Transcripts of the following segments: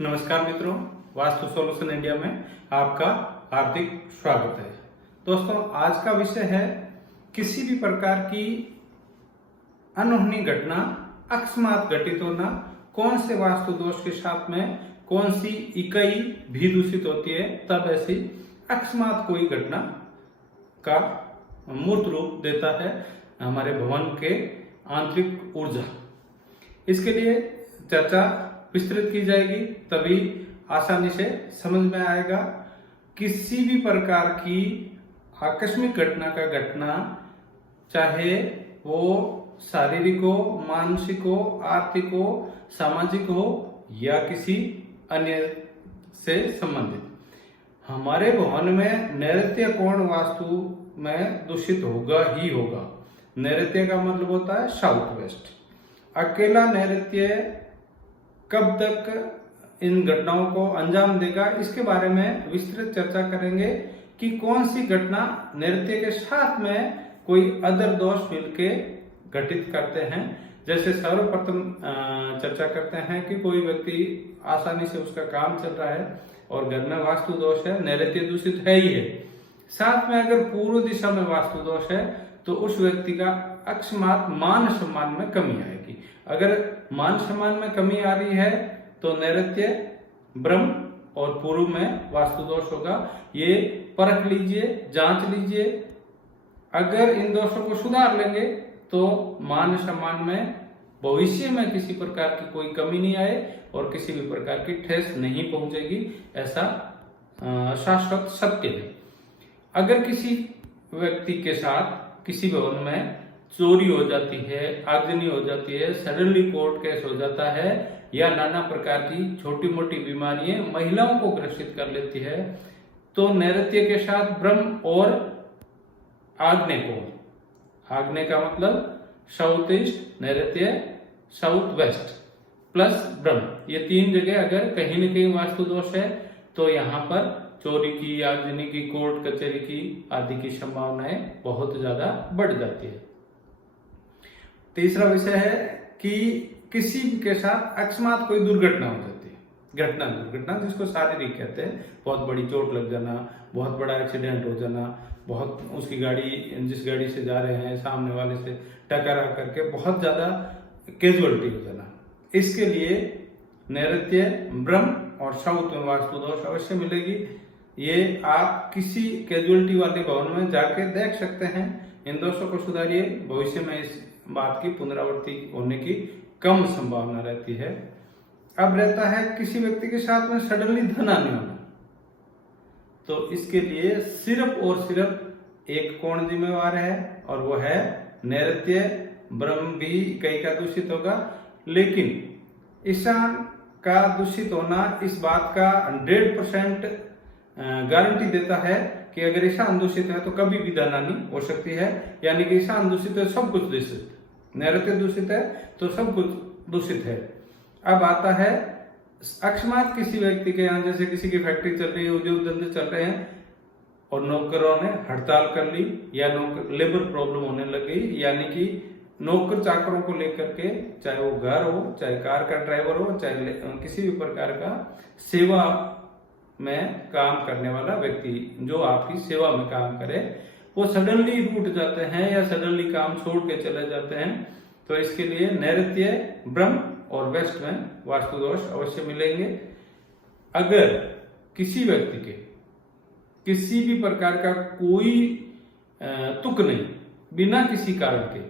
नमस्कार मित्रों, vastu solution India में आपका हार्दिक स्वागत है। दोस्तों, आज का विषय है किसी भी प्रकार की अनहोनी घटना अकस्मात घटित होना। कौन से वास्तु दोष के साथ में कौन सी इकाई भी दूषित होती है, तब ऐसी अकस्मात कोई घटना का मूर्त रूप देता है हमारे भवन के आंतरिक ऊर्जा। इसके लिए चर्चा विस्तृत की जाएगी, तभी आसानी से समझ में आएगा। किसी भी प्रकार की आकस्मिक घटना चाहे वो शारीरिक हो, मानसिक हो, आर्थिक हो, सामाजिक हो या किसी अन्य से संबंधित, हमारे भवन में नैऋत्य कोण वास्तु में दूषित होगा ही होगा। नैऋत्य का मतलब होता है साउथ वेस्ट। अकेला नैऋत्य कब तक इन घटनाओं को अंजाम देगा, इसके बारे में विस्तृत चर्चा करेंगे कि कौन सी घटना नैऋत्य के साथ में कोई अदर दोष मिलके घटित करते हैं। जैसे सर्वप्रथम चर्चा करते हैं कि कोई व्यक्ति आसानी से उसका काम चल रहा है और घर में वास्तु दोष है, नैऋत्य दूषित है ही है, साथ में अगर पूर्व दिशा में वास्तु दोष है तो उस व्यक्ति का अकस्मात मान सम्मान में कमी आएगी। अगर मान सम्मान में कमी आ रही है तो नैऋत्य, ब्रह्म और पूर्व में वास्तु दोष होगा। ये परख लीजिए, जांच लीजिए। अगर इन दोषों को सुधार लेंगे तो मान सम्मान में भविष्य में किसी प्रकार की कोई कमी नहीं आए और किसी भी प्रकार की ठेस नहीं पहुंचेगी, ऐसा शाश्वत सत्य है। अगर किसी व्यक्ति के साथ किसी भवन में चोरी हो जाती है, आगजनी हो जाती है, सडनली कोर्ट केस हो जाता है या नाना प्रकार की छोटी मोटी बीमारियां महिलाओं को ग्रसित कर लेती है, तो नैऋत्य के साथ ब्रह्म और आग्नेय कोण, आग्नेय का मतलब साउथ ईस्ट, नैऋत्य साउथ वेस्ट प्लस ब्रह्म, ये तीन जगह अगर कहीं न कहीं वास्तु दोष है तो यहाँ पर चोरी की, आगजनी की, कोर्ट कचहरी की आदि की संभावनाएं बहुत ज्यादा बढ़ जाती है। तीसरा विषय है कि किसी के साथ अकस्मात कोई दुर्घटना हो जाती है। दुर्घटना जिसको शारीरिक कहते हैं, बहुत बड़ी चोट लग जाना, बहुत बड़ा एक्सीडेंट हो जाना, बहुत उसकी गाड़ी, जिस गाड़ी से जा रहे हैं सामने वाले से टकरा करके बहुत ज्यादा कैजुअलिटी हो जाना। इसके लिए नैऋत्य, ब्रह्म और साउथ में वास्तु दोष अवश्य मिलेगी। ये आप किसी कैजुअलिटी वाले भवन में जाके देख सकते हैं। इन दोषों को सुधारिए, भविष्य में इस बात की पुनरावृत्ति होने की कम संभावना रहती है। अब रहता है किसी व्यक्ति के साथ में सडनली धन आने होना, तो इसके लिए सिर्फ और सिर्फ एक कोण जिम्मेवार है और वो है नैऋत्य। ब्रह्म भी कई का दूषित होगा, लेकिन ईशान का दूषित होना इस बात का 100% गारंटी देता है कि अगर ईशान दूषित है तो कभी भी धनहानि हो सकती है। यानी कि ईशान दूषित है, सब कुछ दूषित, नैऋत्य दूषित है तो सब कुछ दूषित है। अब आता है अकस्मात किसी व्यक्ति के यहाँ, जैसे किसी की फैक्ट्री चल रही है, उद्योग धंधे चल रहे हैं और नौकरों ने हड़ताल कर ली या लेबर प्रॉब्लम होने लग गई, यानी कि नौकर चाकरों को लेकर के, चाहे वो घर हो, चाहे कार का ड्राइवर हो, चाहे किसी भी प्रकार का सेवा में काम करने वाला व्यक्ति जो आपकी सेवा में काम करे, वो सडनली रूठ जाते हैं या सडनली काम छोड़ के चले जाते हैं, तो इसके लिए नैऋत्य, ब्रह्म और वेस्ट में वास्तु दोष अवश्य मिलेंगे। अगर किसी व्यक्ति के किसी भी प्रकार का कोई तुक नहीं, बिना किसी कारण के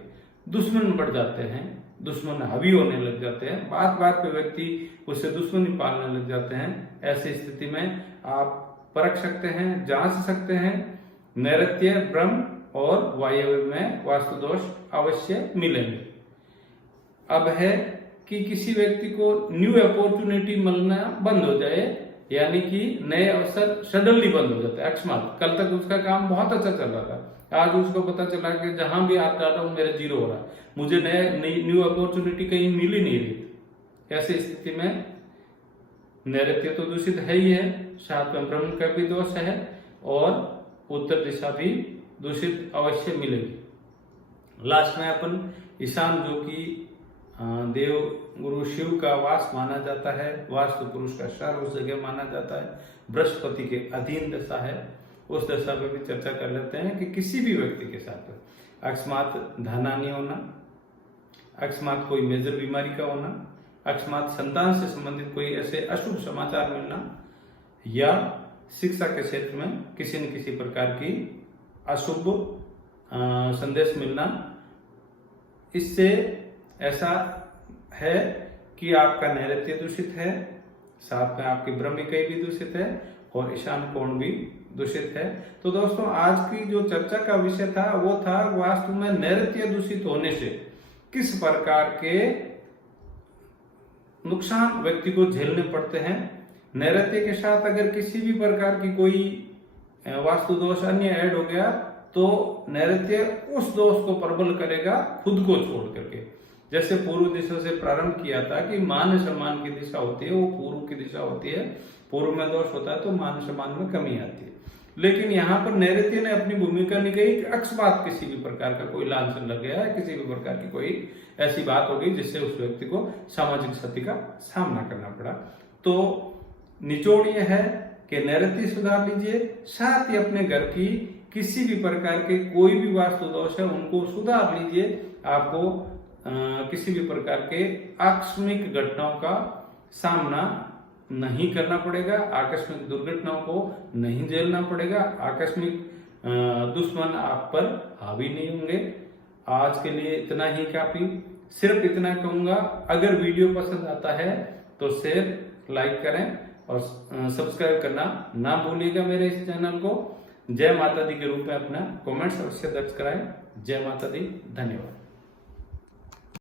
दुश्मन बढ़ जाते हैं, दुश्मन हावी होने लग जाते हैं, बात बात पे व्यक्ति उससे दुश्मनी पालने लग जाते हैं, ऐसी स्थिति में आप परख सकते हैं, जांच सकते हैं। नैऋत्य, ब्रह्म और वायव्य में वास्तु दोष अवश्य मिलेंगे। अब है कि किसी व्यक्ति को न्यू अपॉर्चुनिटी मिलना बंद हो जाए, यानी कि नए अवसर सडनली बंद हो जाते हैं अकस्मात। कल तक उसका काम बहुत अच्छा चल रहा था, आज उसको पता चला कि जहां भी हाथ डाल रहा हूं मेरा जीरो हो रहा, मुझे न्यू अपॉर्चुनिटी कहीं मिल ही नहीं रही। ऐसी स्थिति में नैऋत्य तो दूषित है ही है, साथ में ब्रह्म का भी दोष है और उत्तर दिशा भी दूषित अवश्य मिलेगी। लास्ट में अपन ईशान, जो कि देव गुरु शिव का वास माना जाता है, वास्तु पुरुष का शर उस जगह माना जाता है, बृहस्पति के अधीन दशा है, उस दशा पे भी चर्चा कर लेते हैं कि किसी भी व्यक्ति के साथ अकस्मात धनहानि होना, अकस्मात कोई मेजर बीमारी का होना, अकस्मात संतान से संबंधित कोई ऐसे अशुभ समाचार मिलना, या शिक्षा के क्षेत्र में किसी न किसी प्रकार की अशुभ संदेश मिलना, इससे ऐसा है कि आपका नैऋत्य दूषित है, साथ में आपकी ब्रह्मिकई भी दूषित है और ईशान कोण भी दूषित है। तो दोस्तों आज की जो चर्चा का विषय था वो था वास्तु में नैऋत्य दूषित होने से किस प्रकार के नुकसान व्यक्ति को झेलने पड़ते हैं। नैऋत्य के साथ अगर किसी भी प्रकार की कोई वास्तु दोष अन्य ऐड हो गया तो नैऋत्य उस दोष को प्रबल करेगा खुद को छोड़ करके। जैसे पूर्व दिशा से प्रारंभ किया था कि मान सम्मान की दिशा होती है वो पूर्व की दिशा होती है, पूर्व में दोष होता है तो मान सम्मान में कमी आती है। लेकिन यहाँ पर नैऋत्य ने अपनी भूमिका निभाई कि अकस्मात किसी भी प्रकार का कोई लांछन लग गया है, किसी भी प्रकार की कोई ऐसी बात हो गई जिससे उस व्यक्ति को सामाजिक क्षति का सामना करना पड़ा। तो निचोड़ यह है कि नैऋत्य सुधार लीजिए, साथ ही अपने घर की किसी भी प्रकार के कोई भी वास्तु दोष है उनको सुधार लीजिए। आपको किसी भी प्रकार के आकस्मिक घटनाओं का सामना नहीं करना पड़ेगा, आकस्मिक दुर्घटनाओं को नहीं झेलना पड़ेगा, आकस्मिक दुश्मन आप पर हावी नहीं होंगे। आज के लिए इतना ही काफी। सिर्फ इतना कहूंगा, अगर वीडियो पसंद आता है तो शेयर लाइक करें और सब्सक्राइब करना ना भूलिएगा मेरे इस चैनल को। जय माता दी के रूप में अपना कमेंट्स अवश्य दर्ज कराएं। जय माता दी, धन्यवाद।